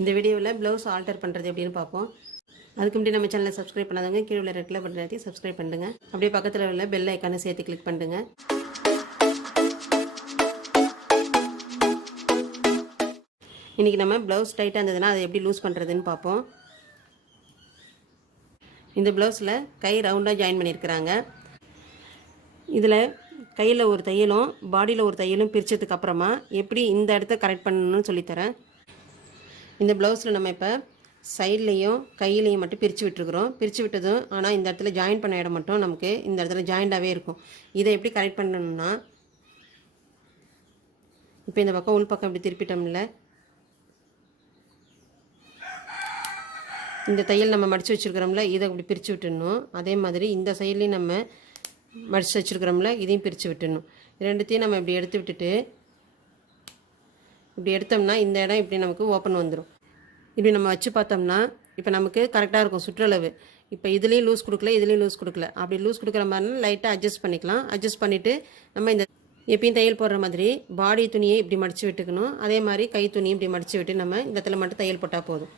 இந்த வீடியோவில் blouse alter பண்ணுறது எப்படின்னு பார்ப்போம். அதுக்கு முன்னாடி நம்ம சேனலை சப்ஸ்கிரைப் பண்ணாதவங்க கீழே உள்ள ரெட் கலர் பட்டனை சப்ஸ்கிரைப் பண்ணுங்க. அப்படியே பக்கத்தில் உள்ள பெல் ஐக்கானை சேர்த்து கிளிக் பண்ணுங்க. இன்றைக்கி நம்ம ப்ளவுஸ் டைட்டாக இருந்ததுன்னா அதை எப்படி லூஸ் பண்ணுறதுன்னு பார்ப்போம். இந்த ப்ளவுஸில் கை ரவுண்டாக ஜாயின் பண்ணியிருக்கிறாங்க. இதில் கையில் ஒரு தையலும் பாடியில் ஒரு தையலும் பிரித்ததுக்கு அப்புறமா எப்படி இந்த இடத்த கரெக்ட் பண்ணணும்னு சொல்லித்தரேன். இந்த ப்ளவுஸில் நம்ம இப்போ சைட்லேயும் கையிலையும் மட்டும் பிரித்து விட்டுருக்குறோம். பிரித்து விட்டதும் ஆனால் இந்த இடத்துல ஜாயின் பண்ண இடம் மட்டும் நமக்கு இந்த இடத்துல ஜாயிண்டாகவே இருக்கும். இதை எப்படி கரெக்ட் பண்ணணும்னா, இப்போ இந்த பக்கம் உள் பக்கம் இப்படி திருப்பிட்டோம்ல, இந்த தையல் நம்ம மடித்து வச்சுருக்கிறோம்ல, இதை இப்படி பிரித்து விட்டுடணும். அதே மாதிரி இந்த சைட்லேயும் நம்ம மடித்து வச்சுருக்கிறோம்ல, இதையும் பிரித்து விட்டுடணும். ரெண்டுத்தையும் நம்ம இப்படி எடுத்து விட்டுட்டு இப்படி எடுத்தோம்னா இந்த இடம் இப்படி நமக்கு ஓப்பன் வந்துடும். இப்படி நம்ம வச்சு பார்த்தோம்னா இப்போ நமக்கு கரெக்டாக இருக்கும் சுற்றளவு. இப்போ இதுலேயும் லூஸ் கொடுக்கல, இதுலேயும் லூஸ் கொடுக்கல. அப்படி லூஸ் கொடுக்குற மாதிரினா லைட்டாக அட்ஜஸ்ட் பண்ணிக்கலாம். அட்ஜஸ்ட் பண்ணிவிட்டு நம்ம இந்த எப்பயும் தையல் போடுற மாதிரி பாடி துணியை இப்படி மடித்து விட்டுக்கணும். அதே மாதிரி கை துணியை இப்படி மடித்து விட்டு நம்ம இந்த இடத்துல மட்டும் தையல் போட்டால் போதும்.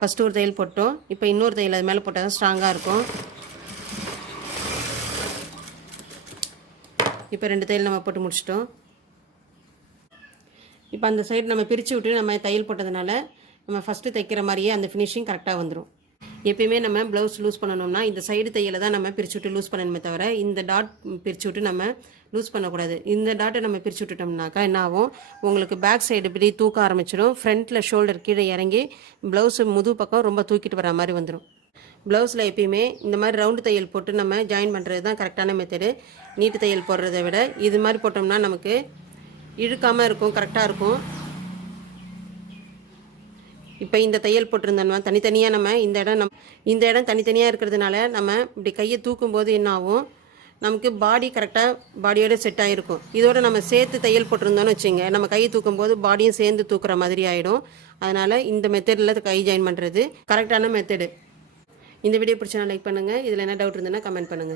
ஃபஸ்ட்டு ஒரு தையல் போட்டோம். இப்போ இன்னொரு தையல் அது மேலே போட்டால் தான் ஸ்ட்ராங்காக இருக்கும். இப்போ 2 தையல் நம்ம போட்டு முடிச்சிட்டோம். இப்போ அந்த சைடு நம்ம பிரித்து விட்டு நம்ம தையல் போட்டதுனால நம்ம ஃபஸ்ட்டு தைக்கிற மாதிரியே அந்த ஃபினிஷிங் கரெக்டாக வந்துடும். எப்பயுமே நம்ம ப்ளவுஸ் லூஸ் பண்ணணும்னா இந்த சைடு தையலை தான் நம்ம பிரித்து விட்டு லூஸ் பண்ணணுமே தவிர இந்த டாட் பிரித்து விட்டு நம்ம லூஸ் பண்ணக்கூடாது. இந்த டாட்டை நம்ம பிரித்து விட்டுட்டோம்னாக்கா என்ன ஆகும், உங்களுக்கு பேக் சைடு இப்படி தூக்க ஆரம்பிச்சிடும். ஃப்ரண்ட்டில் ஷோல்டர் கீழே இறங்கி ப்ளவுஸு முது பக்கம் ரொம்ப தூக்கிட்டு வர மாதிரி வந்துடும். ப்ளவுஸில் எப்பயுமே இந்த மாதிரி ரவுண்டு தையல் போட்டு நம்ம ஜாயின் பண்ணுறது தான் கரெக்டான மெத்தடு. நீட்டு தையல் போடுறதை விட இது மாதிரி போட்டோம்னா நமக்கு இழுக்காமல் இருக்கும், கரெக்டாக இருக்கும். இப்போ இந்த தையல் போட்டிருந்தோம்னா தனித்தனியாக நம்ம இந்த இடம் தனித்தனியாக இருக்கிறதுனால நம்ம இப்படி கையை தூக்கும்போது என்ன ஆகும், நமக்கு பாடி கரெக்டாக பாடியோடு செட் ஆகிருக்கும். இதோட நம்ம சேர்த்து தையல் போட்டிருந்தோன்னு வச்சுங்க, நம்ம கையை தூக்கும்போது பாடியும் சேர்ந்து தூக்குற மாதிரி ஆகிடும். அதனால் இந்த மெத்தடில் கை ஜாயின் பண்ணுறது கரெக்டான மெத்தடு. இந்த வீடியோ பிடிச்சா லைக் பண்ணுங்கள். இதில் என்ன டவுட் இருந்ததுன்னா கமெண்ட் பண்ணுங்கள்.